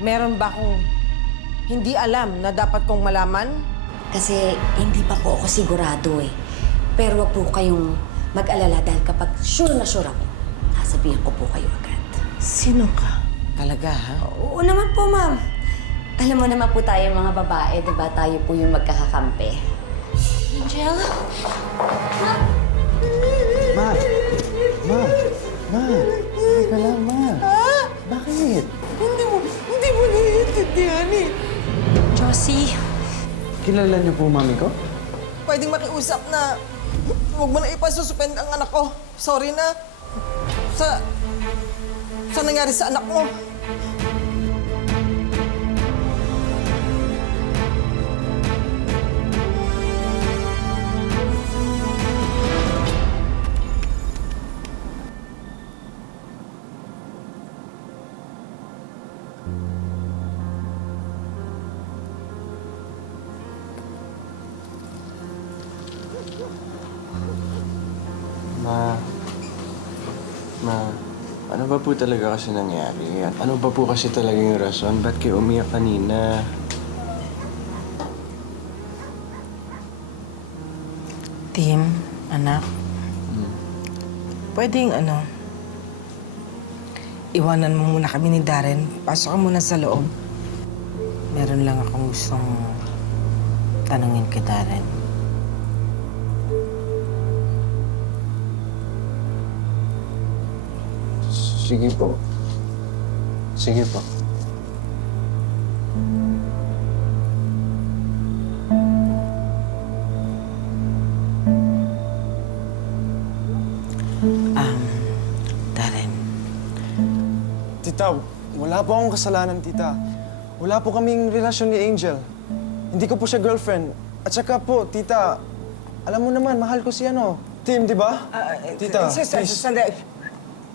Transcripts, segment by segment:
Meron ba akong hindi alam na dapat kong malaman? Kasi hindi pa po ako sigurado eh. Pero wag po kayong mag-alala dahil kapag sure na sure ako, sasabihin ko po kayo agad. Sino ka? Talaga, ha? Oo naman po, ma'am. Alam mo naman po tayo mga babae, di ba? Tayo po yung magkakakampi. Angel? Ma'am? Ma! Ma! Ma! Teka lang, Ma. Bakit? Hindi mo naiintindihan eh. Josie? Kilala niyo po mami ko? Pwedeng makiusap na huwag mo na ipasuspend ang anak ko. Sorry na. Sa nangyari sa anak mo. Ano ba po talaga kasi nangyari? Ano ba po kasi talaga yung rason? Ba't kayo umiyak kanina? Tim, anak. Pwedeng iwanan mo muna kami ni Darren. Pasok ka muna sa loob. Meron lang akong gustong tanungin kay Darren. Sige po. Sige po. Darren. Tita, wala po akong kasalanan, tita. Wala po kaming relasyon ni Angel. Hindi ko po siya girlfriend. At saka po, tita, alam mo naman, mahal ko si Tim, di ba? Tita, please.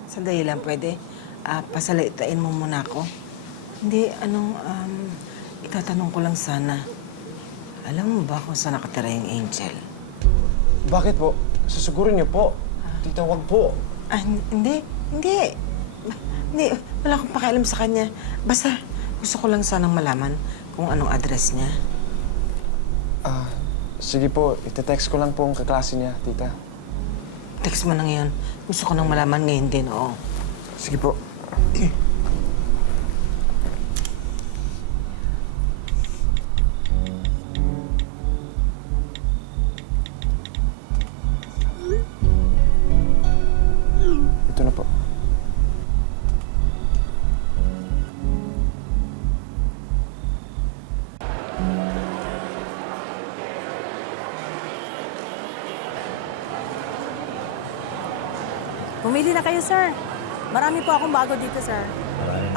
Sandali lang, pwede? Pasalitain mo muna ako. Hindi, itatanong ko lang sana. Alam mo ba kung saan nakatira yung Angel? Bakit po? Susugurin niyo po. Tita, wag po. Hindi. Hindi, wala akong pakialam sa kanya. Basta, gusto ko lang sanang malaman kung anong address niya. Sige po, ite-text ko lang po ang kaklase niya, tita. Text mo na ngayon. Gusto ko nang malaman ngayon din, oo. Sige po. Ito na po. Pumili na kayo, sir. Marami po akong bago dito, sir.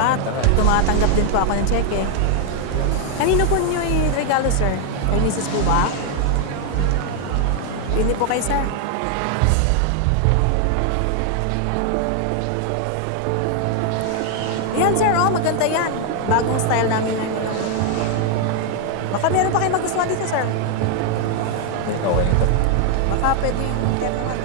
At tumatanggap din po ako ng cheque. Kanino po niyo i-regalo, sir? Kay Mrs. po ba? Pili po kayo, sir. Yan, sir. Oh, maganda yan. Bagong style namin na nila. Baka meron pa kayo magustuhan dito, sir. Okay ito. Baka pwedeng naman.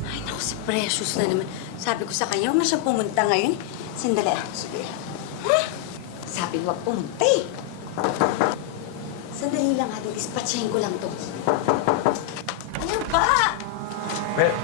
Ay, naku, si Precious na naman. Sabi ko sa kanya, huwag na siya pumunta ngayon. Sandali. Sige. Huh? Sabi huwag pumunta eh. Sandali lang, ating dispatchahin ko lang to. Ano ba? Well,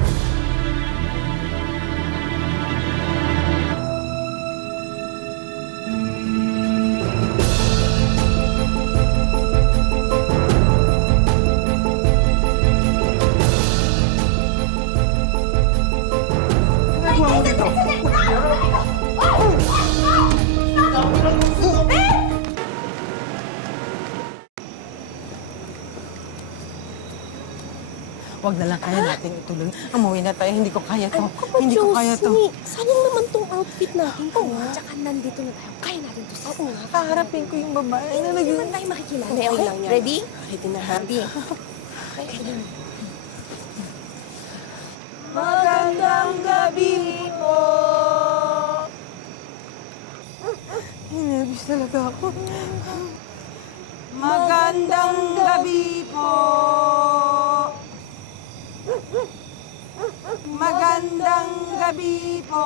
Huwag na lang kaya natin ituloy. Umuwi na tayo. Hindi ko kaya to. Kapag Hindi ko kaya to. sayang naman tong outfit natin. Oo nga. Tsaka nandito na tayo. Kaya natin to, sis. Oo nga. Kaharapin ko yung babae na Hindi naman tayo makikilala. Okay lang yan. Ready? Ready na, ha? Ready. Magandang gabi po! Nervous talaga ako. Magandang gabi po! Magandang gabi po!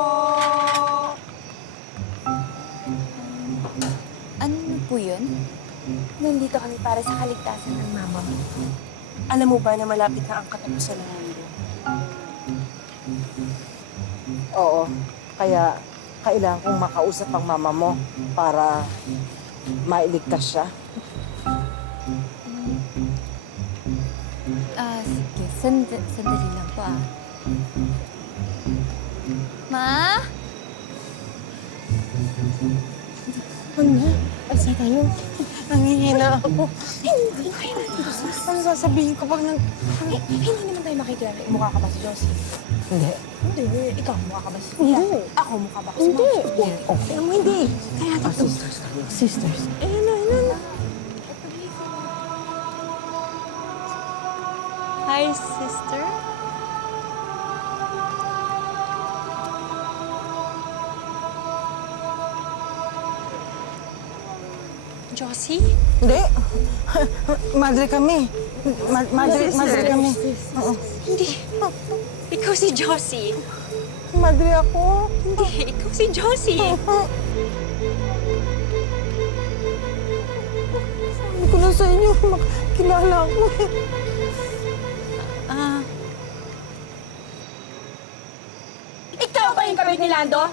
Ano po yun? Nandito kami para sa kaligtasan ng mama mo. Alam mo ba na malapit na ang katapusan ng mundo? Oo, kaya kailangan kong makausap ang mama mo para mailigtas siya. Sige. Sandali lang po, Ma? Ano? Asa tayo? Nangihina ako. Hindi. Kaya natin to, sis. Ano sasabihin ko pag Hindi naman tayo makikilala. Mukha ka ba si Josie? Hindi. Hindi. Ikaw, mukha ka ba si Hindi. Ako, mukha ba si Mom? Okay. Hindi. Kaya natin to. Sisters tayo. Sisters. Hi, sister. Josie? Hindi. Madre kami. Madre kami. Oo. Hindi. Ikaw si Josie. Madre ako. Hindi, ikaw si Josie. Sabi ko na sa inyo, makilala ako eh. Ikaw ba yung kabit ni Lando?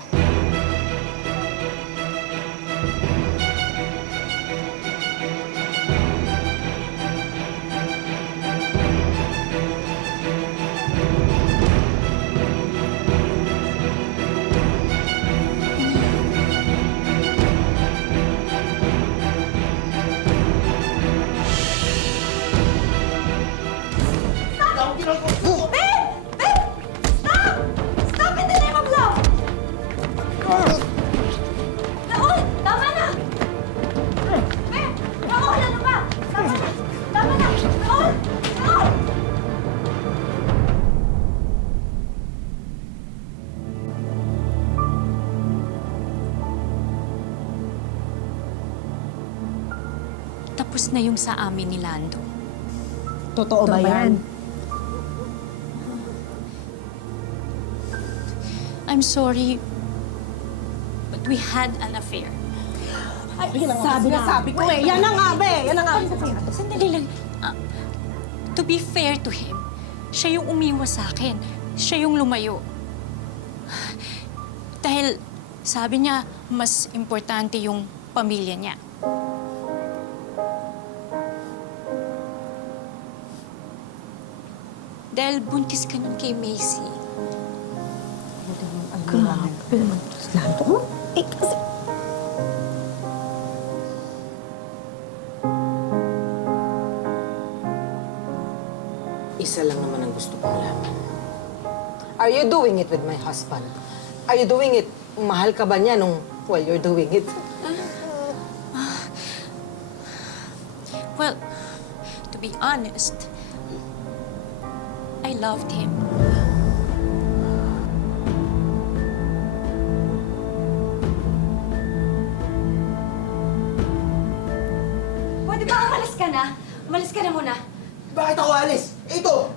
Stop in the name of love! Raul! Tama na! Ben! Raul! Ano ba? Tama na! Tama na! Raul! Raul! Tapos na yung sa amin ni Lando. Totoo ba yan? I'm sorry, but we had an affair. Sabi ko eh. Yan na nga, be! Yan na nga. Sandali lang. To be fair to him, siya yung umiwas sa akin. Siya yung lumayo. Dahil sabi niya, mas importante yung pamilya niya. Dahil buntis ka nun kay Macy. Eh, kasi... Isa lang naman ang gusto kong malaman. Are you doing it with my husband? Are you doing it? Mahal ka ba niya nung while you're doing it? Well, to be honest, I loved him. Pwede ba umalis ka na? Umalis ka na muna. Bakit ako alis? Ito!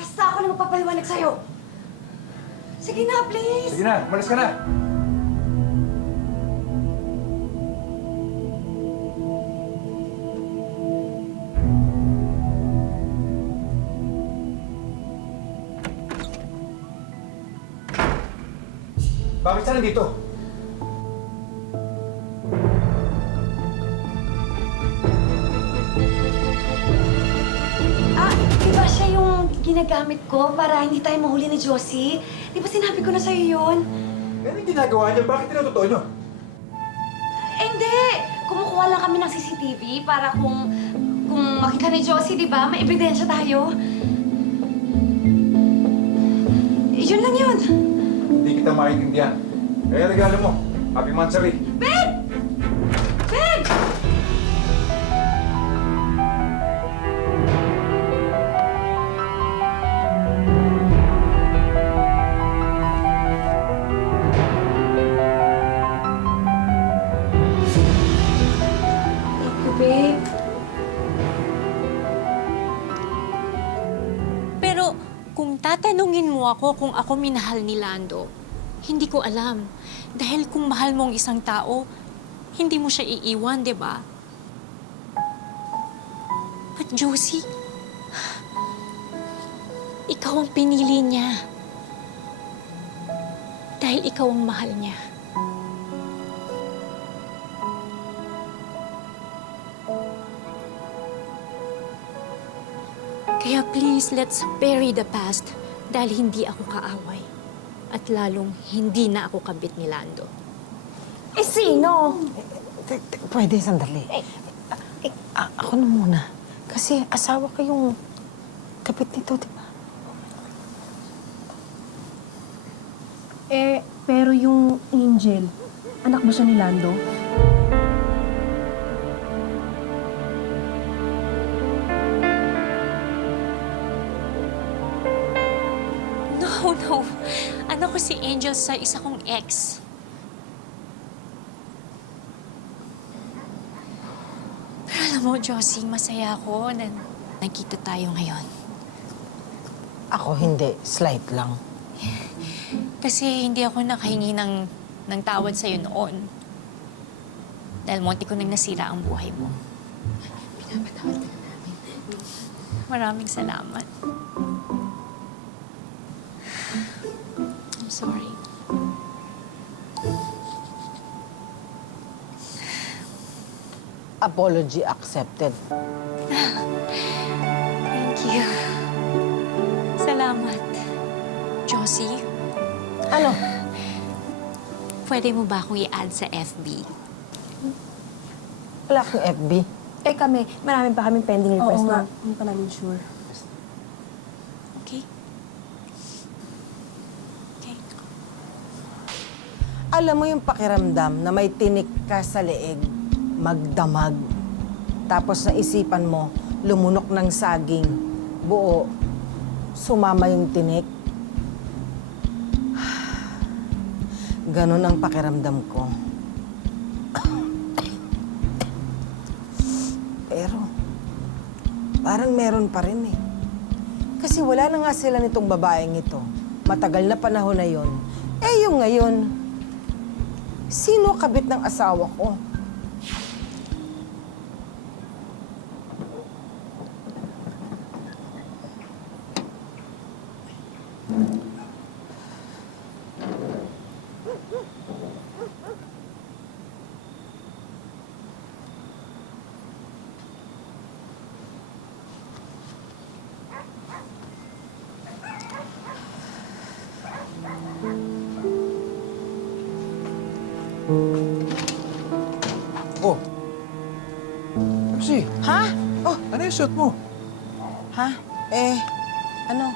Basta ako na magpapaliwanag sa'yo. Sige na, please. Sige na, malis ka na. Bakit siya nandito? Di ba siya yung ginagamit ko para hindi tayo mahuli ni Josie? Di ba sinabi ko na sa'yo yun? Ano yung ginagawa niyo? Bakit tinutotoo niyo? Eh, hindi! Kumukuha lang kami ng CCTV para kung makita ni Josie, di ba? May ebidensya tayo. Yun lang yun. Hindi kita maintindihan. Kaya regalo mo. Happy Mansari. Ben! Ben! Thank you, babe. Pero kung tatanungin mo ako kung ako minahal ni Lando, hindi ko alam. Dahil kung mahal mo ang isang tao, hindi mo siya iiwan, di ba? But Josie, ikaw ang pinili niya. Dahil ikaw ang mahal niya. Kaya please, let's bury the past dahil hindi ako kaaway. At lalong hindi na ako kabit ni Lando. Eh, sino? Pwede, sandali. Ako na muna. Kasi asawa ko yung kapit nito, di ba? Eh, pero yung Angel, anak ba siya ni Lando? No. Ano ko si Angel sa isa kong ex. Pero alam mo, Josie, masaya ako na nagkita tayo ngayon. Ako hindi. Slight lang. Kasi hindi ako nakahingi ng tawad sa'yo noon. Dahil munti ko nang nasira ang buhay mo. Pinapatawad ka namin. Maraming salamat. I'm sorry. Apology accepted. Thank you. Salamat. Josie, Ano? pwede mo ba akong i-add sa FB? Wala kang FB. Eh kami, marami pa kaming pending request na hindi pa namin sure. Okay? Okay. Alam mo yung pakiramdam na may tinik ka sa leeg, magdamag. Tapos naisipan mo, lumunok ng saging, buo, sumama yung tinik. Ganon ang pakiramdam ko. Pero, parang meron pa rin eh. Kasi wala na nga sila nitong babaeng ito. Matagal na panahon na yon. Eh, yung ngayon, sino kabit ng asawa ko? Oh. Pepsi, Ha? Oh, ano yung suit mo? ha? Ano?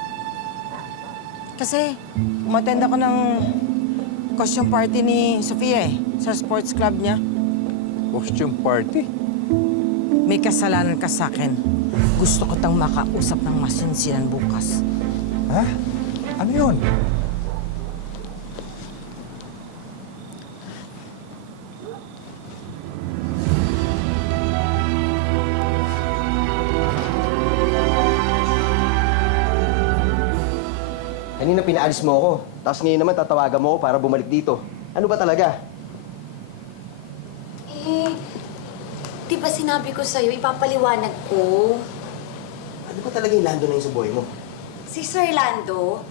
Kasi, umattend ako ng costume party ni Sofia sa sports club niya. Costume party. May kasalanan ka sa akin. Gusto ko tang makausap ng masinsinan bukas. Ha? Ano yun? Kanina pinaalis mo ako, tapos ngayon naman tatawagan mo ako para bumalik dito. Ano ba talaga? Eh, di ba sinabi ko sa'yo, ipapaliwanag ko? Ano ba talaga yung Lando na yung sa buhay mo? Si Sir Lando,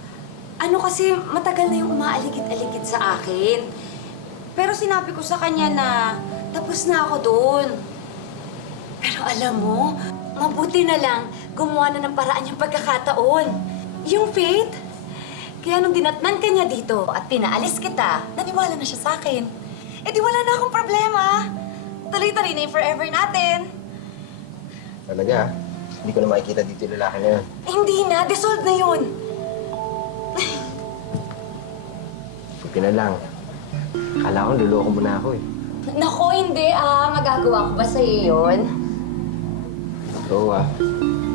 ano kasi matagal na yung umaaligid-aligid sa akin. Pero sinabi ko sa kanya na tapos na ako doon. Pero alam mo, mabuti na lang gumawa na ng paraan yung pagkakataon. Yung Faith. Kaya nung dinatnan ka niya dito at pinaalis kita, naniwala na siya sa akin. Eh di wala na akong problema. Tuloy-tuloy na yung forever natin. Talaga, hindi ko na makikita dito yung lalaki na yun. Eh, hindi na, dissolved na yun. Buti na lang. Akala ko luloko mo na ako eh. Nako, hindi Magagawa ko ba sa'yo yun? Oo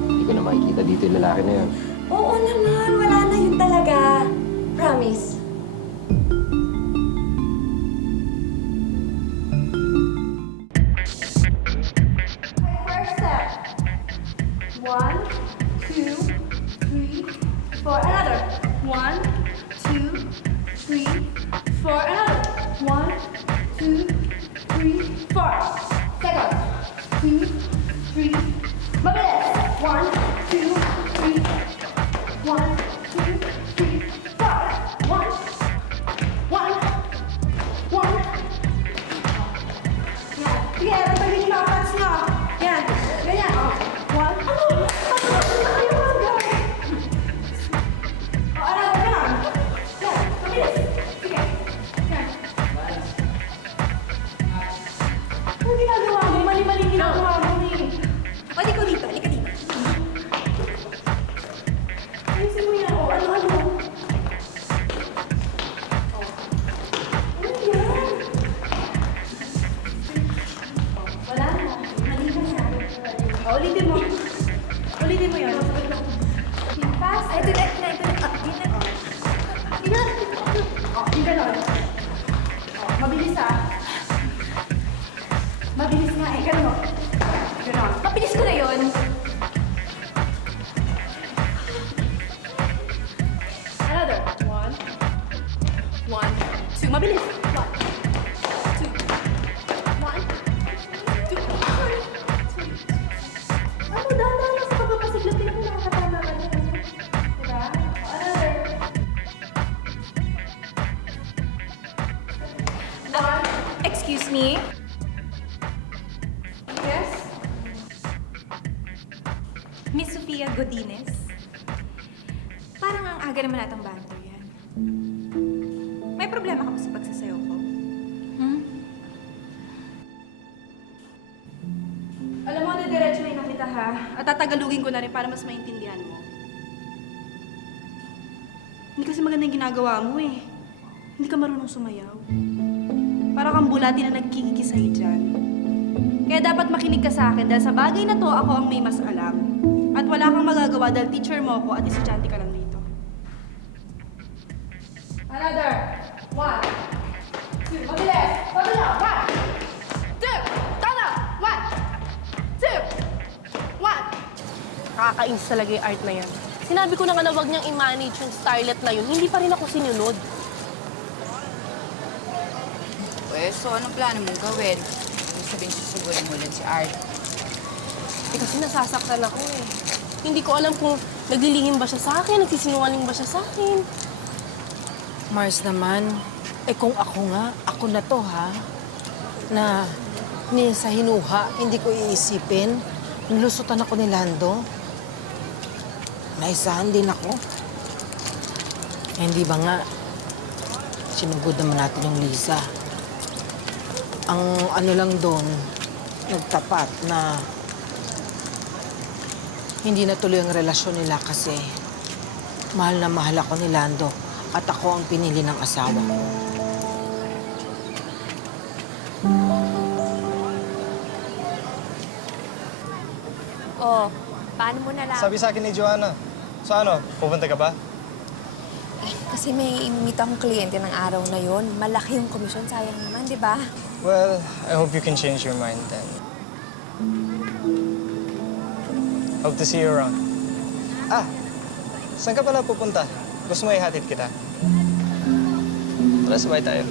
hindi ko na makikita dito yung lalaki na yun. Oo naman, wala na yun talaga. Promise. First step. 1, 2, 3, 4. Another. 1, 2, 3, 4. Another. 1, 2, 3, 4. Second. 2, 3. Mabilis. 1, 2, 3. 1, 2, 3, 4. 1, 1, 1. Yan. Sige, tagpagin yung mga pants nyo. Yan. Ganyan. One. Ano? Ano? Ganyan. Yan. Mabilis. Sige. Yan. Ano ginagawa mo? Mali-mali ginagawa mo eh. O, di ko dito. Di ka dito. Ayusin mo yan. O, ano? Ano yan? Wala na. Mali na yan. O, ulitin mo. Ulitin mo yun. Fast. Ito na. Yung ganon. Mabilis Mabilis nga eh. Ganon. Mabilis ko na yun. Another. 1, 2. Mabilis. 1, 2. 1, 2. Ano, dahan-dahan lang sa pagpapasigla. Tingnan mo, nakakatama ka na. Diba? Another. Excuse me? Yes? Miss Sofia Godinez? Parang ang aga naman natang banter yan. May problema ka ba sa pagsasayaw ko? Alam mo, diretso na nakita ha. At tatagalugin ko na rin para mas maintindihan mo. Hindi kasi maganda yung ginagawa mo eh. Hindi ka marunong sumayaw. Para kang bulati na nagkikisay dyan. Kaya dapat makinig ka sa akin dahil sa bagay na to, ako ang may mas alam. At wala kang magagawa dahil teacher mo ako at estudyante ka lang dito. Another. 1, 2. Mabilis! Mabilis! 1, 2. Tana! 1, 2. 1. Nakakainis talaga yung art na yan. Sinabi ko na nga na huwag niyang i-manage yung starlet na yun. Hindi pa rin ako sinunod. So, anong plano mong gawin? Ibig sabihin, susugurin mo ulit si Art. Eh kasi nasasaktan ako eh. Hindi ko alam kung naglilihim ba siya sa akin, nagsisinungaling ba siya sa akin. Mars naman, kung ako nga, ako na to ha, na ni sa hinuha, hindi ko iisipin, nilusutan ako ni Lando. Naisahan din ako. Hindi ba nga, sinugod naman natin yung Lisa. Ang ano lang doon, nagtapat na hindi natuloy ang relasyon nila kasi mahal na mahal ako ni Lando at ako ang pinili ng asawa ko. Oh, paano mo nalaman? Sabi sa akin ni Joanna. So ano, pupunta ka ba? Kasi may imimit akong kliyente ng araw na yon. Malaki yung komisyon, sayang naman, di ba? Well, I hope you can change your mind then. Hope to see you around. Saan ka pala pupunta? Gusto mo ihatid kita? Tara, sabay tayo.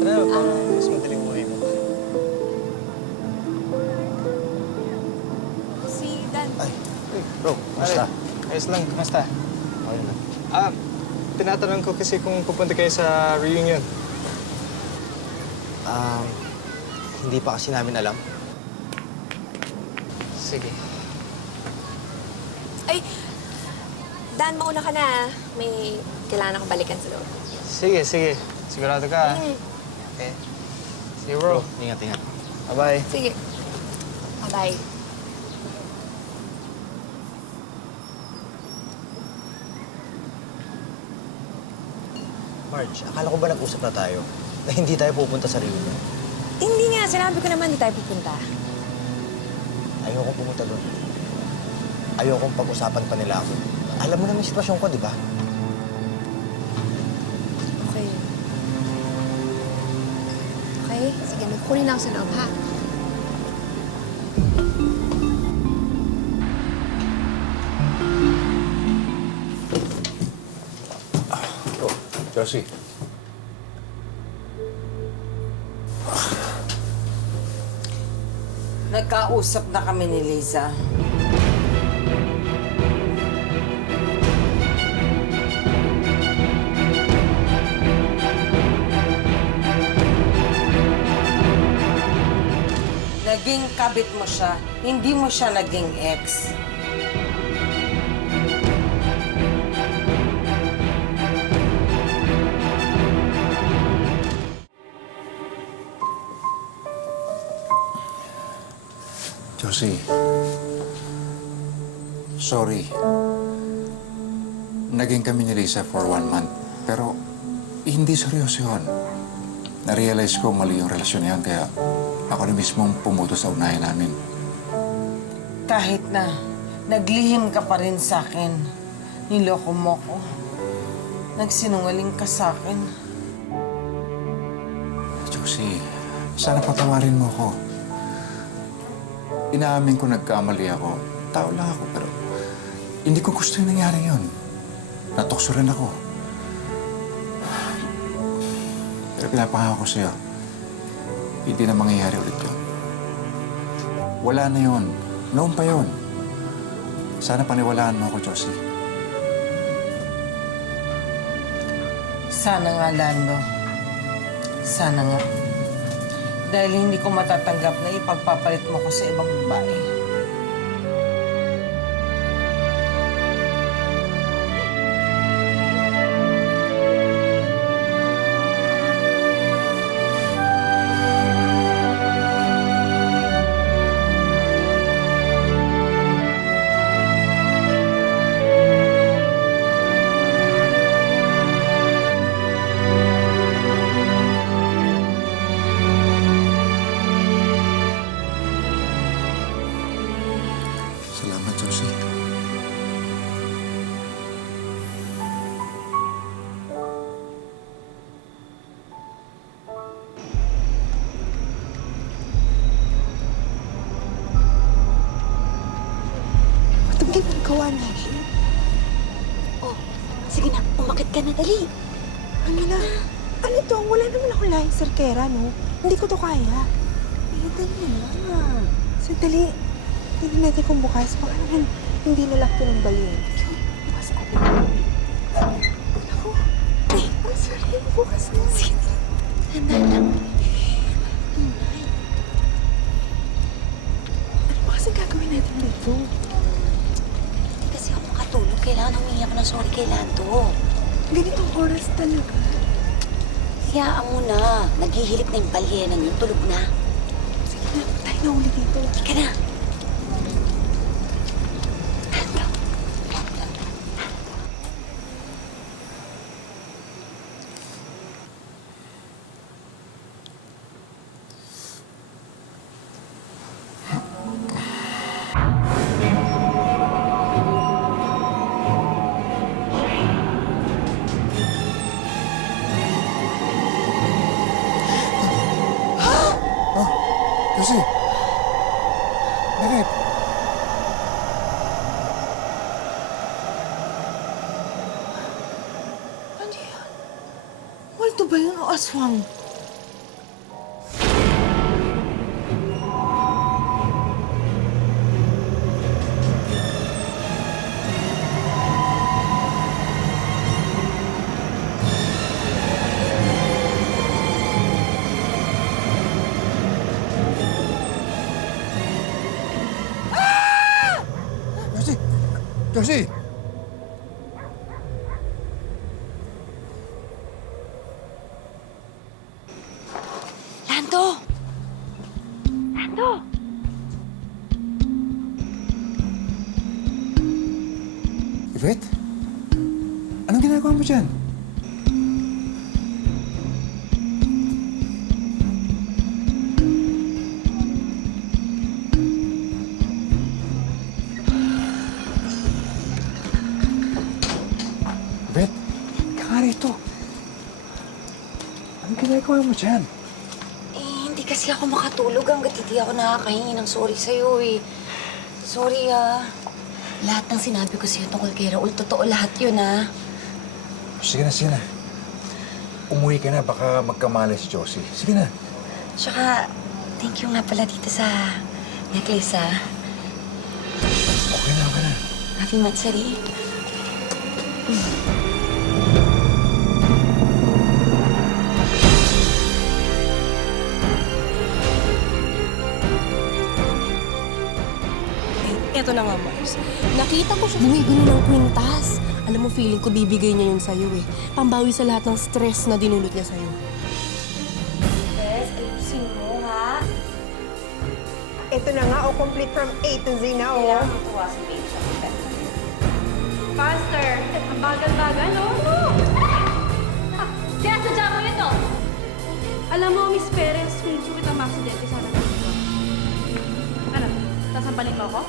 Tara, para mas madaling buhay mo. Si Dan. Bro, kumusta? Ayos lang, kumusta? Okay na. Tinatanong ko kasi kung pupunta kayo sa reunion. Hindi pa kasi namin alam. Sige. Ay, Dan, mauna ka na. May kailangan akong balikan sa loob. Sige, sige. Sigurado ka, Okay. See you, bro. Ingat. Bye-bye. Sige. Tay. Marge, akala ko ba nag-usap na tayo? Na hindi tayo pupunta sa reunion. Hindi nga, sinabi ko naman hindi tayo pupunta. Ayokong pumunta doon. Ayokong pag-usapan pa nila ako. Alam mo naman yung sitwasyon ko, di ba? Okay. Okay? Sige, magkunin na ako sa loob, ha? Josie. Nagkausap na kami ni Liza. Naging kabit mo siya, hindi mo siya naging ex. Josie. Sorry. Naging kami ni Lisa for 1 month. Pero hindi seryoso yun. Na-realize ko mali yung relasyon na yun, kaya ako na mismong pumuto sa unayan namin. Kahit na naglihim ka pa rin sa akin, niloko mo ko. Nagsinungaling ka sa akin. Josie, sana patawarin mo ko. Inaamin ko nagkamali ako. Tao lang ako, pero hindi ko gusto yung nangyari yun. Natukso rin ako. Pero pinapangako ko sa'yo, hindi na mangyayari ulit yun. Wala na yun. Noon pa yun. Sana paniwalaan mo ako, Josie. Sana nga, Lando. Sana nga. Dahil hindi ko matatanggap na ipagpapalit mo ko sa ibang babae. Salamat, Josie. Ba't ang ginagawa natin? Oh, sige na, umakit ka na, dali. Ano na? Ano to? Wala naman ako lahing sarkera, no? Hindi ko to kaya. Dali na. Sandali. Tignan natin kung bukas. Baka naman hindi na lang ito ng baliin. Bukas ako. Ako. Ay, sorry. Bukas na. Sige. Handa lang. Ano ba kasi gagawin natin dito? Hindi kasi ako makatulog. Kailangan humingi ako ng sorry kay Lando. Ganitong oras talaga. Hayaan mo na. Naghihilip na yung balyenan yun. Tulog na. Sige na, tayo na ulit dito. Ika na. Josie! Bakit? Ano yan? Multo ba yun o aswang? Josie! Josie! Lando! Lando! Yvette? Anong ginagawa mo dyan? Yvette, ka nga rito. Anong ginagawa mo dyan? Hindi kasi ako makatulog hanggat hindi ako nakakahingi ng sorry sa'yo eh. Sorry Lahat ng sinabi ko sa'yo tungkol kay Raul, totoo lahat yun Sige na. Umuwi ka na, baka magkamali si Josie. Sige na. Tsaka, thank you nga pala dito sa necklace Okay na. Happy Matsari. Eto na nga, Mars. Nakita ko siya bumibili ng kwintas. Alam mo, feeling ko bibigay niya yun sa'yo eh. Pambawi sa lahat ng stress na dinulot niya sa'yo. Yes, ayusin mo ha. Ito na nga, complete from A to Z na, Kailangan matuwa si baby sa kita. Faster! Ang bagal-bagal, no? Sinasadya mo ito! Alam mo, Miss Perez, kung gusto kitang maksidente, sana dito. Ano? Sasampalin mo ako?